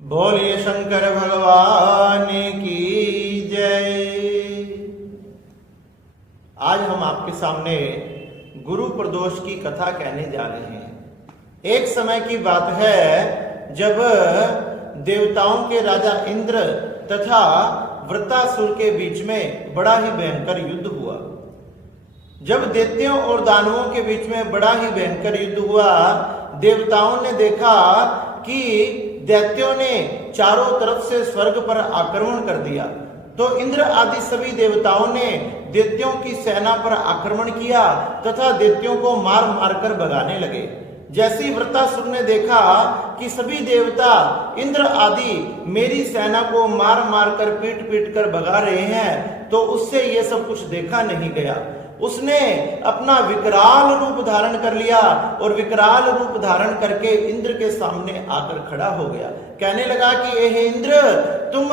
बोलिए शंकर भगवान की जय। आज हम आपके सामने गुरु प्रदोष की कथा कहने जा रहे हैं। एक समय की बात है जब देवताओं के राजा इंद्र तथा वृत्तासुर के बीच में बड़ा ही भयंकर युद्ध हुआ। जब दैत्यों और दानवों के बीच में बड़ा ही भयंकर युद्ध हुआ, देवताओं ने देखा कि दैत्यों ने चारों तरफ से स्वर्ग पर आक्रमण कर दिया, तो इंद्र आदि सभी देवताओं ने दैत्यों की सेना पर आक्रमण किया तथा दैत्यों को मार मार कर भगाने लगे। जैसे ही वृत्तासुर ने देखा कि सभी देवता इंद्र आदि मेरी सेना को मार मार कर पीट पीट कर भगा रहे हैं, तो उससे ये सब कुछ देखा नहीं गया। उसने अपना विकराल रूप धारण कर लिया और विकराल रूप धारण करके इंद्र के सामने आकर खड़ा हो गया। कहने लगा कि हे इंद्र, तुम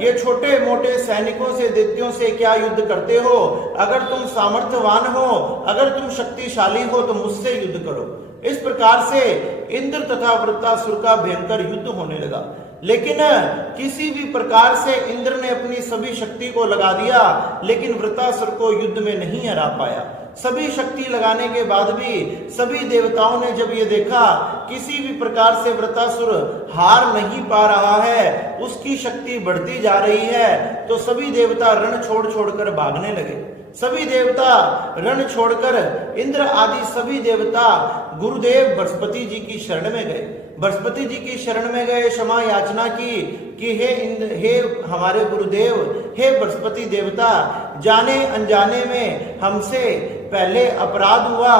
ये छोटे मोटे सैनिकों से, दैत्यों से क्या युद्ध करते हो? अगर तुम सामर्थ्यवान हो, अगर तुम शक्तिशाली हो तो मुझसे युद्ध करो। इस प्रकार से इंद्र तथा वृत्तासुर का भयंकर युद्ध होने लगा। लेकिन किसी भी प्रकार से इंद्र ने अपनी सभी शक्ति को लगा दिया, लेकिन वृत्तासुर को युद्ध में नहीं हरा पाया। सभी शक्ति लगाने के बाद भी सभी देवताओं ने जब ये देखा किसी भी प्रकार से वृत्तासुर हार नहीं पा रहा है, उसकी शक्ति बढ़ती जा रही है, तो सभी देवता रण छोड़ छोड़कर भागने लगे। सभी देवता रण छोड़कर इंद्र आदि सभी देवता गुरुदेव बृहस्पति जी की शरण में गए। बृहस्पति जी की शरण में गए, क्षमा याचना की कि हे इंद्र, हे हमारे गुरुदेव, हे बृहस्पति देवता, जाने अनजाने में हमसे पहले अपराध हुआ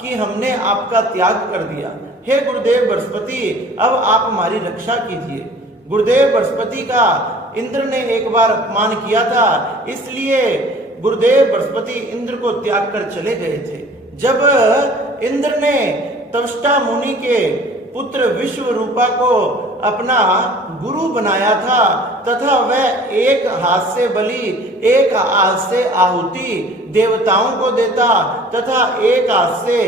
कि हमने आपका त्याग कर दिया। हे गुरुदेव बृहस्पति, अब आप हमारी रक्षा कीजिए। गुरुदेव बृहस्पति का इंद्र ने एक बार अपमान किया था, इसलिए गुरुदेव बृहस्पति इंद्र को त्याग कर चले गए थे। जब इंद्र ने त्वष्टा मुनि के पुत्र विश्वरूपा को अपना गुरु बनाया था तथा वह एक हाथ से बलि, एक हाथ से आहुति देवताओं को देता तथा एक हाथ से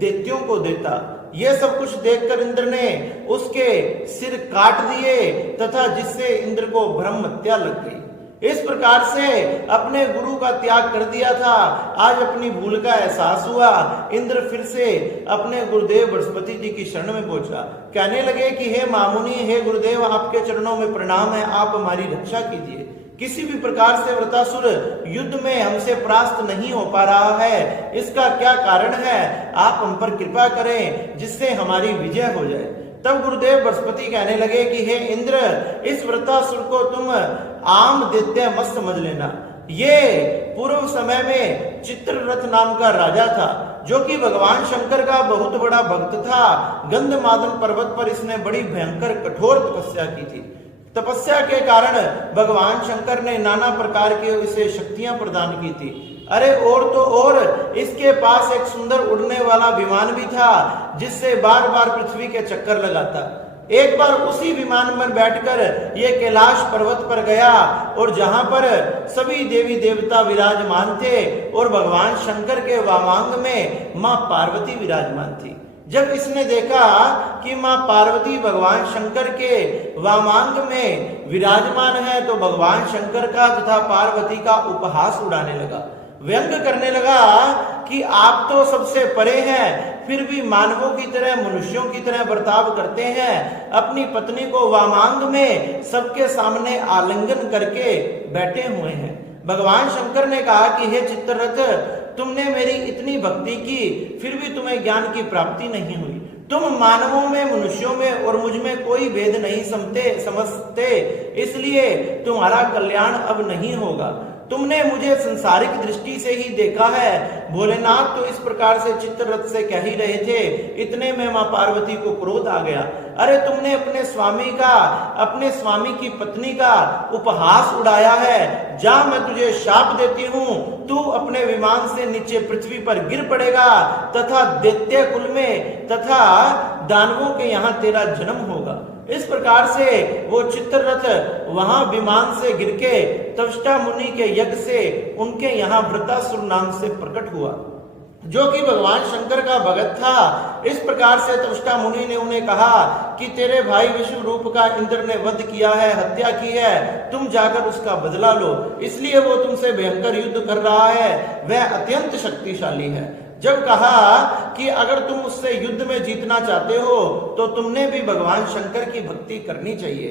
दैत्यों को देता, यह सब कुछ देखकर इंद्र ने उसके सिर काट दिए तथा जिससे इंद्र को ब्रह्म हत्या लग गई। इस प्रकार से अपने गुरु का त्याग कर दिया था। आज अपनी भूल का एहसास हुआ। इंद्र फिर से अपने गुरुदेव बृहस्पति जी की शरण में पहुंचा। कहने लगे कि हे मामुनि, हे गुरुदेव, आपके चरणों में प्रणाम है, आप हमारी रक्षा कीजिए। किसी भी प्रकार से वृत्तासुर युद्ध में हमसे परास्त नहीं हो पा रहा है, इसका क्या कारण है? आप हम पर कृपा करें जिससे हमारी विजय हो जाए। तब गुरुदेव बृहस्पति कहने लगे कि हे इंद्र, इस वृत्तासुर को तुम आम दैत्य मत समझ लेना। ये पूर्व समय में चित्ररथ नाम का राजा था, जो कि भगवान शंकर का बहुत बड़ा भक्त था। गंधमादन पर्वत पर इसने बड़ी भयंकर कठोर तपस्या की थी। तपस्या के कारण भगवान शंकर ने नाना प्रकार की इसे शक्तियां प्रदान की थी। अरे और तो और, इसके पास एक सुंदर उड़ने वाला विमान भी था, जिससे बार बार पृथ्वी के चक्कर लगाता। एक बार उसी विमान में बैठकर ये कैलाश पर्वत पर गया और जहां पर सभी देवी देवता विराजमान थे और भगवान शंकर के वामांग में मां पार्वती विराजमान थी। जब इसने देखा कि मां पार्वती भगवान शंकर के वामांग में विराजमान है, तो भगवान शंकर का तथा पार्वती का उपहास उड़ाने लगा, व्यंग करने लगा कि आप तो सबसे परे हैं, फिर भी मानवों की तरह, मनुष्यों की तरह बर्ताव करते हैं। अपनी पत्नी को वामांग में सबके सामने आलिंगन करके बैठे हुए हैं। भगवान शंकर ने कहा कि हे चित्ररथ, तुमने मेरी इतनी भक्ति की, फिर भी तुम्हें ज्ञान की प्राप्ति नहीं हुई। तुम मानवों में, मनुष्यों में और मुझ में कोई भेद नहीं समझते, इसलिए तुम्हारा कल्याण अब नहीं होगा। तुमने मुझे संसारिक दृष्टि से ही देखा है। भोलेनाथ तो इस प्रकार से चित्ररथ से कह ही रहे थे, इतने में मां पार्वती को क्रोध आ गया। अरे तुमने अपने स्वामी का, अपने स्वामी की पत्नी का उपहास उड़ाया है, जा मैं तुझे शाप देती हूं, तू अपने विमान से नीचे पृथ्वी पर गिर पड़ेगा तथा दैत्य कुल में तथा दानवों के यहाँ तेरा जन्म होगा। इस प्रकार से वो चित्ररथ वहां विमान से गिर के त्वष्टा मुनि के यज्ञ से उनके यहाँ वृत्तासुर नाम से प्रकट हुआ। जो कि भगवान शंकर का भगत था। इस प्रकार से त्वष्टा मुनि ने उन्हें कहा कि तेरे भाई विश्व रूप का इंद्र ने वध किया है, हत्या की है, तुम जाकर उसका बदला लो, इसलिए वो तुमसे भयंकर युद्ध कर रहा है, वह अत्यंत शक्तिशाली है। जब कहा कि अगर तुम उससे युद्ध में जीतना चाहते हो तो तुमने भी भगवान शंकर की भक्ति करनी चाहिए।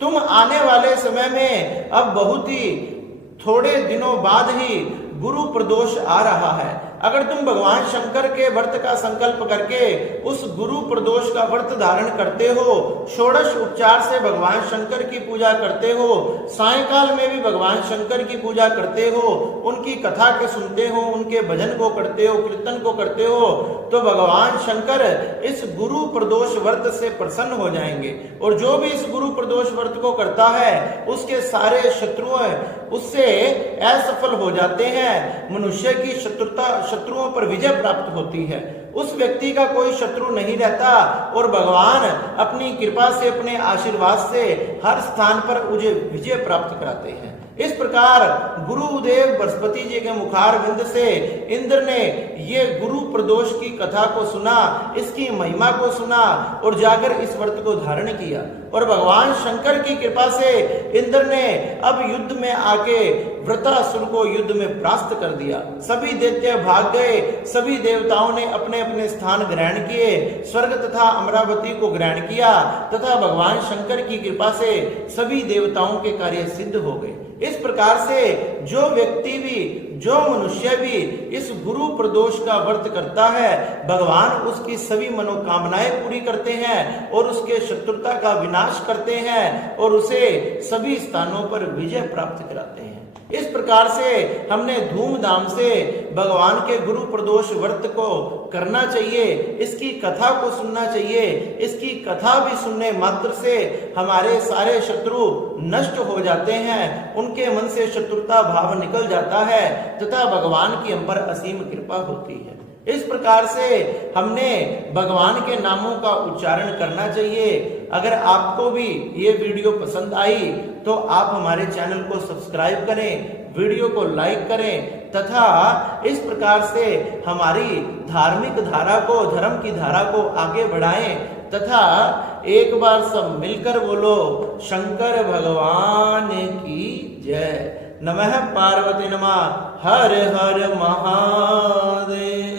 तुम आने वाले समय में अब बहुत ही थोड़े दिनों बाद ही गुरु प्रदोष आ रहा है। अगर तुम भगवान शंकर के व्रत का संकल्प करके उस गुरु प्रदोष का व्रत धारण करते हो, षोडश उपचार से भगवान शंकर की पूजा करते हो, सायंकाल में भी भगवान शंकर की पूजा करते हो, उनकी कथा के सुनते हो, उनके भजन को करते हो, कीर्तन को करते हो, तो भगवान शंकर इस गुरु प्रदोष व्रत से प्रसन्न हो जाएंगे। और जो भी इस गुरु प्रदोष व्रत को करता है उसके सारे शत्रुओं उससे असफल हो जाते हैं। मनुष्य की शत्रुओं पर विजय प्राप्त होती है, उस व्यक्ति का कोई शत्रु नहीं रहता और भगवान अपनी कृपा से, अपने आशीर्वाद से हर स्थान पर उसे विजय प्राप्त कराते हैं। इस प्रकार गुरुदेव बृहस्पति जी के मुखार बिंद से इंद्र ने ये गुरु प्रदोष की कथा को सुना, इसकी महिमा को सुना और जाकर इस व्रत को धारण किया। और भगवान शंकर की कृपा से इंद्र ने अब युद्ध में आके वृत्रासुर को युद्ध में परास्त कर दिया। सभी दैत्य भाग गए, सभी देवताओं ने अपने अपने स्थान ग्रहण किए, स्वर्ग तथा अमरावती को ग्रहण किया तथा भगवान शंकर की कृपा से सभी देवताओं के कार्य सिद्ध हो गए। इस प्रकार से जो व्यक्ति भी, जो मनुष्य भी इस गुरु प्रदोष का व्रत करता है, भगवान उसकी सभी मनोकामनाएं पूरी करते हैं और उसके शत्रुता का विनाश करते हैं और उसे सभी स्थानों पर विजय प्राप्त कराते हैं। इस प्रकार से हमने धूमधाम से भगवान के गुरु प्रदोष व्रत को करना चाहिए, इसकी कथा को सुनना चाहिए। इसकी कथा भी सुनने मात्र से हमारे सारे शत्रु नष्ट हो जाते हैं, उनके मन से शत्रुता भाव निकल जाता है तथा भगवान की हम पर असीम कृपा होती है। इस प्रकार से हमने भगवान के नामों का उच्चारण करना चाहिए। अगर आपको भी ये वीडियो पसंद आई तो आप हमारे चैनल को सब्सक्राइब करें, वीडियो को लाइक करें तथा इस प्रकार से हमारी धार्मिक धारा को, धर्म की धारा को आगे बढ़ाएं तथा एक बार सब मिलकर बोलो शंकर भगवान की जय। नमः पार्वती नमः। हर हर महादेव।